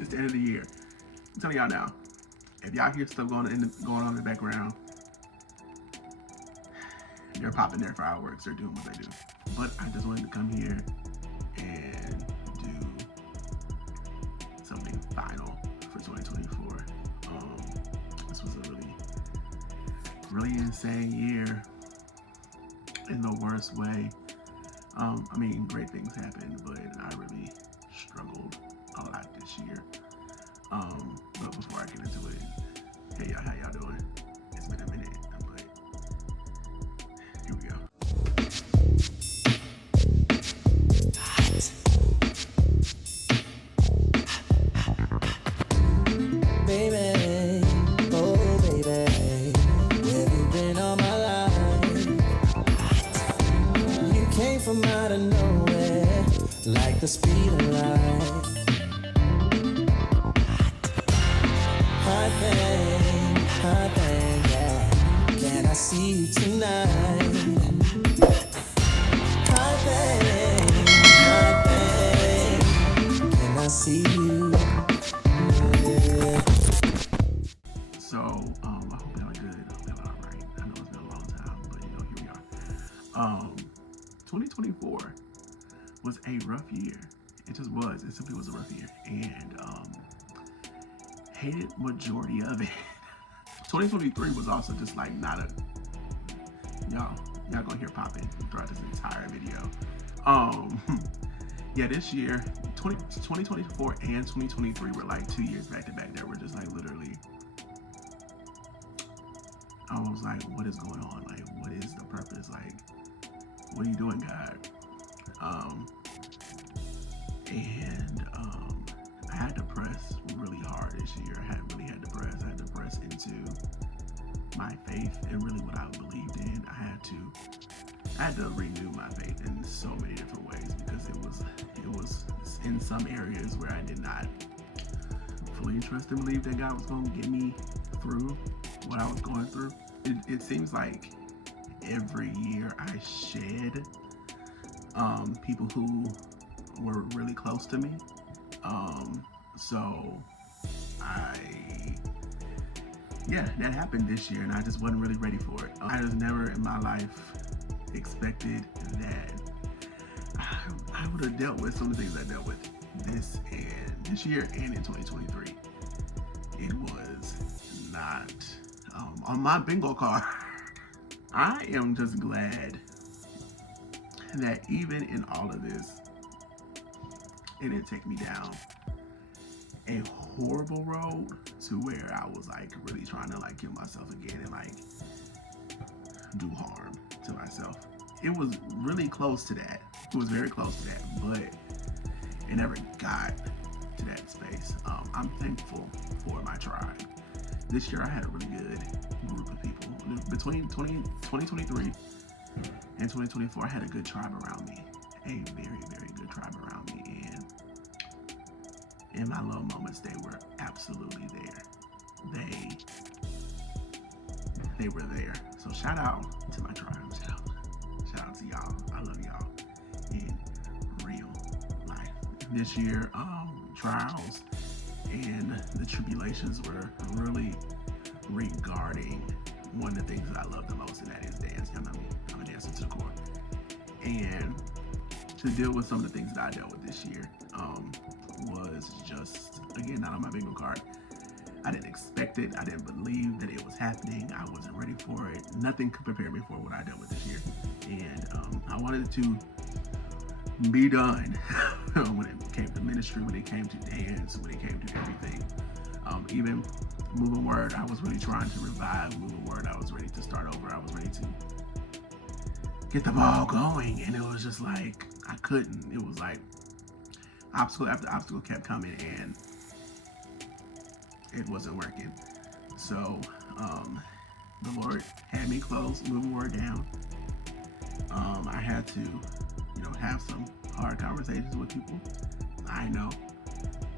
It's the end of the year. I'm telling y'all now. If y'all hear stuff going on in the background, they're popping their fireworks. They're doing what they do. But I just wanted to come here and do something final for 2024. This was a really insane year in the worst way. I mean, great things happened, but I really struggled a lot this year. But before I get into it, hey y'all, how y'all doing? It's been a minute, but here we go. Baby, oh baby, where you been all my life? You came from out of nowhere, like the speed of light. Hot thing, yeah. Can I see you tonight? Hot thing, can I see you? Yeah. So, I hope y'all are good. I hope y'all are alright. I know it's been a long time, but here we are. 2024 was a rough year. It just was. It simply was a rough year, and hated majority of it. 2023 was also just like not a y'all gonna hear popping throughout this entire video. Yeah, this year 2024 and 2023 were like 2 years back to back that were just like literally, I was like, what is going on? Like, what is the purpose? Like, what are you doing, God? I had to press really hard this year. I really had to press. I had to press into my faith and really what I believed in. I had to renew my faith in so many different ways because it was in some areas where I did not fully trust and believe that God was going to get me through what I was going through. It seems like every year I shed people who were really close to me. So that happened this year, and I just wasn't really ready for it. I just never in my life expected that I would have dealt with some of the things I dealt with this year and in 2023. It was not on my bingo card. I am just glad that even in all of this, it didn't take me down a horrible road to where I was like really trying to like kill myself again and like do harm to myself. It was really close to that. It was very close to that, but it never got to that space. I'm thankful for my tribe. This year I had a really good group of people. Between 2023 and 2024, I had a good tribe around me. A very, very good tribe around me. And in my low moments, they were absolutely there. They were there. So shout out to my tribe. Shout out to y'all. I love y'all in real life. This year, trials and the tribulations were really regarding one of the things that I love the most, and that is dance. Y'all know me. I'm a dancer to the core. And to deal with some of the things that I dealt with this year was just, again, not on my bingo card. I didn't expect it. I didn't believe that it was happening. I wasn't ready for it. Nothing could prepare me for what I dealt with this year. And I wanted it to be done when it came to ministry, when it came to dance, when it came to everything. Even Moving Word, I was really trying to revive Moving Word. I was ready to start over. I was ready to get the ball going. And it was just like, I couldn't. It was like obstacle after obstacle kept coming and it wasn't working. So the Lord had me close Moving Word down. I had to, have some hard conversations with people. I know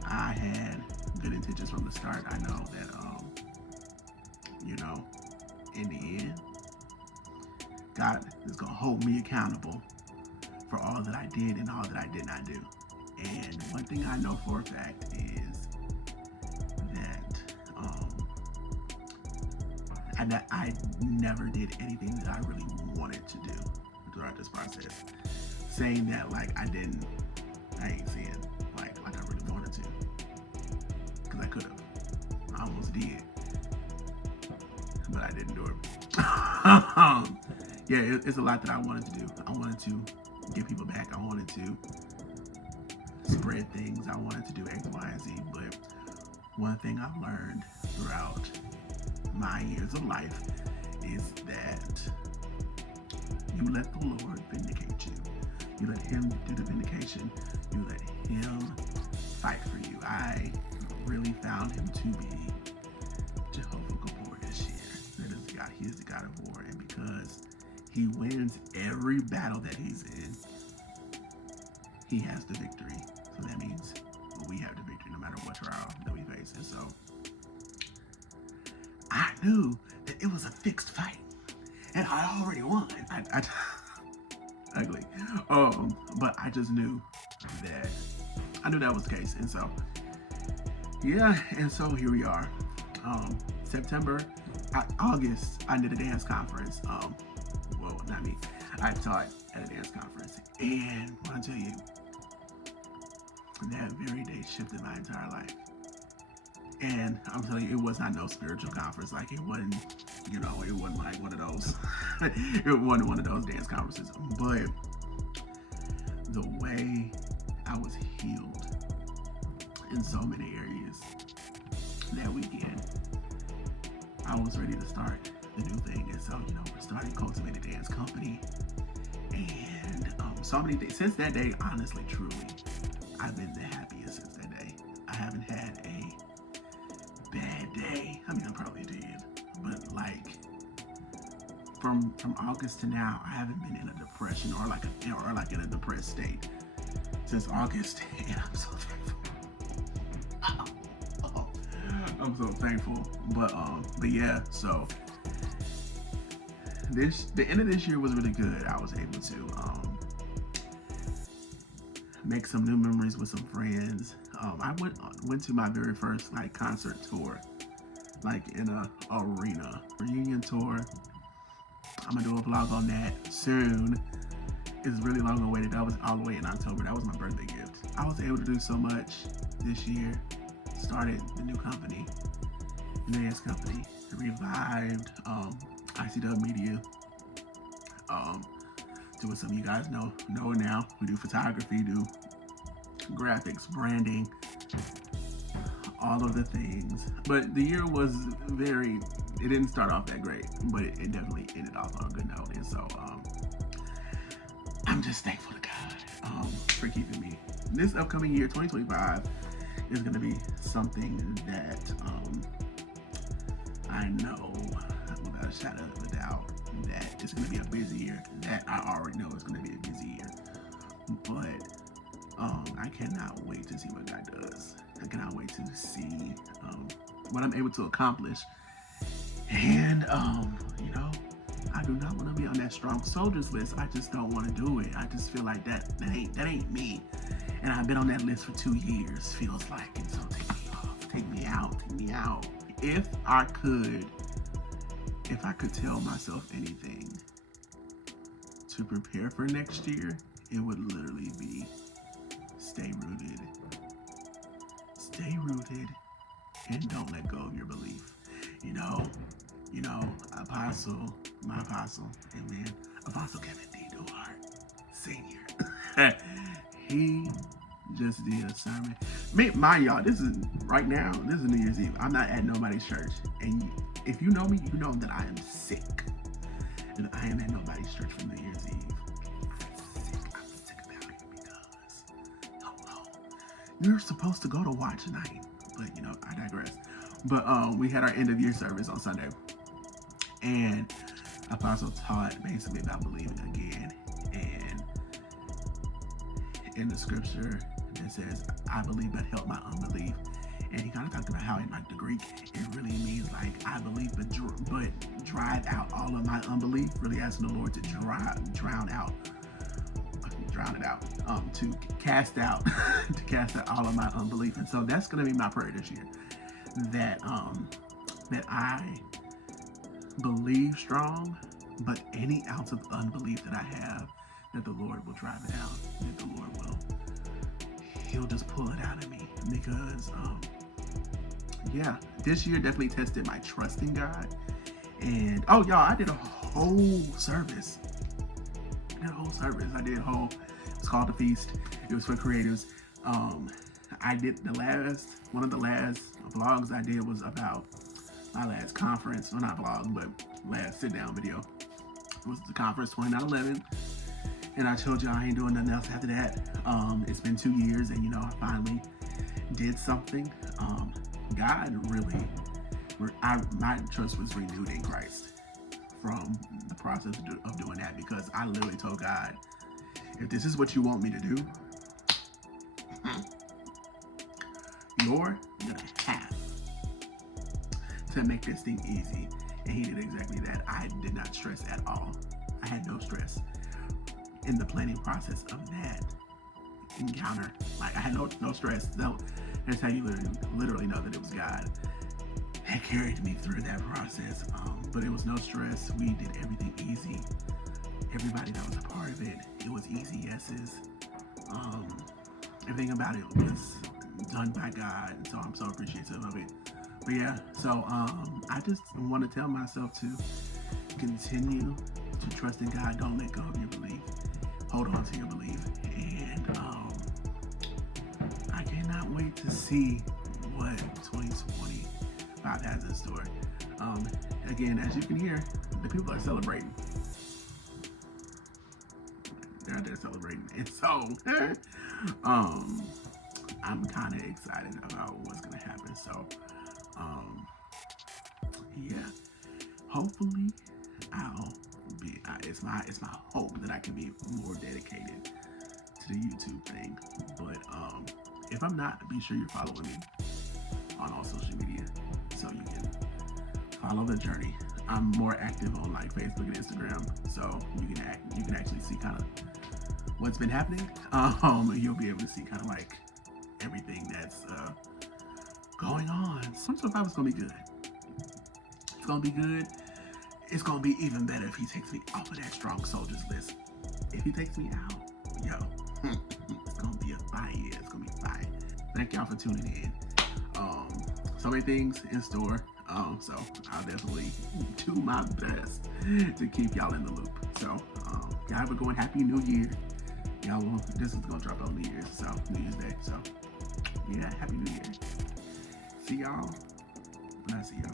I had good intentions from the start. I know that, in the end, God is going to hold me accountable for all that I did and all that I did not do. And one thing I know for a fact is I never did anything that I really wanted to do throughout this process. Saying that like I ain't saying like I really wanted to, because I could have. I almost did, but I didn't do it. Yeah, it's a lot that I wanted to do. I wanted to get people back. I wanted to spread things. I wanted to do X, Y, and Z. But one thing I've learned throughout my years of life is that you let the Lord vindicate you. You let Him do the vindication. You let Him fight for you. I really found Him to be Jehovah Gabor this year. That is God. He is the God of war, and because He wins every battle that He's in, He has the victory. So that means we have the victory no matter what trial that we face. And so I knew that it was a fixed fight, and I already won. I ugly. But I just knew that was the case. And so yeah, and so here we are. August, I did a dance conference. Well, not me. I taught at a dance conference, and when I tell you, that very day shifted my entire life. And I'm telling you, it was not no spiritual conference. Like it wasn't, it wasn't like one of those. It wasn't one of those dance conferences. But the way I was healed in so many areas that weekend, I was ready to start the new thing. And so, we're starting Cultivated Dance Company. And so many things. Since that day, honestly, truly, I've been the happiest since that day. I haven't had a bad day. I mean, I probably did. But like, from August to now, I haven't been in a depression or like in a depressed state since August. And I'm so thankful. I'm so thankful. But yeah, so the end of this year was really good. I was able to make some new memories with some friends. I went to my very first like concert tour, like in a arena reunion tour. I'm gonna do a vlog on that soon. It's really long awaited. That was all the way in October. That was my birthday gift. I was able to do so much this year. Started the new company, the dance company, revived ICW Media. Doing some of you guys know now. We do photography, do graphics, branding, all of the things. But the year was it didn't start off that great, but it definitely ended off on a good note. And so I'm just thankful to God for keeping me. This upcoming year, 2025, is going to be something that I know without a shadow of a doubt that it's going to be a busy year. That I already know it's going to be a busy year. But I cannot wait to see what God does. I cannot wait to see what I'm able to accomplish. And, I do not want to be on that strong soldiers list. I just don't want to do it. I just feel like that ain't me. And I've been on that list for 2 years, feels like. And so take me off, take me out. If I could tell myself anything to prepare for next year, it would literally be stay rooted and don't let go of your belief. My apostle, amen, Apostle Kevin D. Duhart, Senior. He just did a sermon. Mind y'all, this is New Year's Eve. I'm not at nobody's church. And if you know me, you know that I am sick. And I am at nobody's church for New Year's Eve. I'm sick about it because, hello, you're supposed to go to watch night. But, I digress. But we had our end of year service on Sunday. And Apostle taught basically about believing again. And in the scripture that says, I believe but help my unbelief. And he kind of talked about how in like the Greek, it really means like I believe but drive out all of my unbelief. Really asking the Lord to drown it out, to cast out all of my unbelief. And so that's gonna be my prayer this year. That I believe strong, but any ounce of unbelief that I have, that the Lord will drive it out, that the Lord will, he'll just pull it out of me. Because yeah, this year definitely tested my trust in God. And oh y'all, I did a whole service. It's called The Feast. It was for creatives. I did one of the last vlogs I did was about my last conference. Well, not vlog, but last sit down video. It was the conference 2911. And I told you I ain't doing nothing else after that. It's been 2 years, and I finally did something. God really, my trust was renewed in Christ from the process of doing that, because I literally told God, if this is what you want me to do, you're gonna have to make this thing easy. And he did exactly that. I did not stress at all. I had no stress in the planning process of that encounter. Like, I had no stress. That's how you literally know that it was God that carried me through that process. But it was no stress. We did everything easy. Everybody that was a part of it, it was easy yeses. Everything about it was done by God, and so I'm so appreciative of it. But yeah, so I just want to tell myself to continue to trust in God. Don't let go of your belief. Hold on to your belief. And I cannot wait to see what 2025 has in store. Again, as you can hear, the people are celebrating. They're out there celebrating. And so I'm kind of excited about what's gonna happen. So yeah, hopefully it's my hope that I can be more dedicated to the YouTube thing. But if I'm not, be sure you're following me on all social media so you can follow the journey. I'm more active on like Facebook and Instagram, so you can actually see kind of what's been happening. You'll be able to see kind of like everything that's going on. 2025 is gonna be good. It's gonna be good. It's gonna be even better if he takes me off of that strong soldiers list. If he takes me out, yo, it's gonna be a fire. It's gonna be fire. Thank y'all for tuning in. So many things in store. So I'll definitely do my best to keep y'all in the loop. So y'all have a going happy New Year. This is gonna drop on New Year's, so New Year's Day. So yeah, happy New Year. See y'all when I see y'all.